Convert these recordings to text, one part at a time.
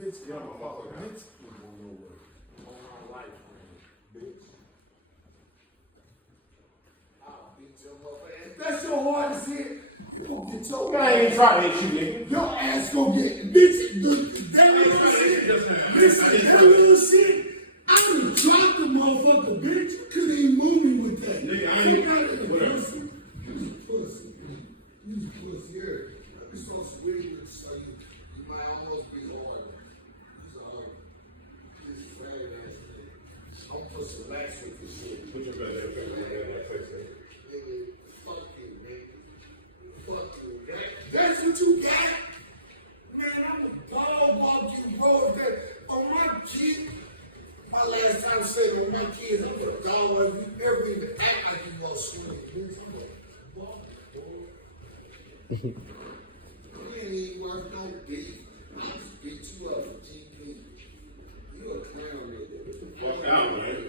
Bitch, Yeah, I'm a motherfucker. bitch. On my life, bitch. I'll beat your motherfucker. If that's your hardest hit, you gonna get your I ain't trying to hit you, nigga. your ass gonna get bitch. That little shit. Listen, that little shit. I done dropped the motherfucker, bitch. You couldn't even move me with that. Nigga, I ain't. Whatever. Pussy. You pussy. You pussy. Here. Let me start swinging so you might almost be hard. So, this fat ass shit. I'm put some lax with this shit. Put your back there. Nigga, fuck you, nigga. Fuck you. That's what you got? Man, I'm a dog on you, bro. On my kid, my last time saying on my kids, I'm a dog on you. Never even act like you gonna swing. Bitch, I'm a dog, boy. You ain't even worth no beef. I just beat you up for GP. You a clown, nigga. Walk out, man.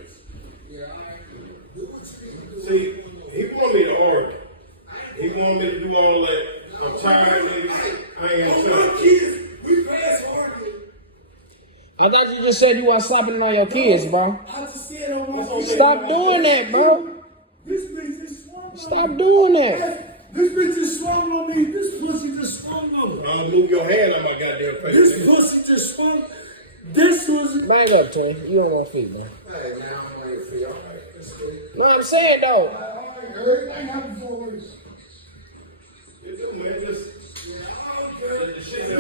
Yeah, I do what you See, he want me to argue. He want me to do all that. I'm tired, nigga. I ain't on gonna my kids, we pass arguing. I thought you just said you weren't slapping on your kids, bro. I just said on my kids. Stop doing that, bro. This bitch just swung on me. Stop doing that. This bitch just swung on me. This pussy just swung on me. move your hand on my goddamn face. This nigga. pussy just swung. This was. Bang up, Trey. You don't want feet, man. Hey, man, I'm ready for y'all. Let's go. You know what I'm saying, though? Everything happens always. You do, man. Just Yeah, I don't care. the shit that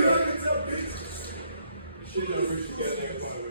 you goddamn fun with.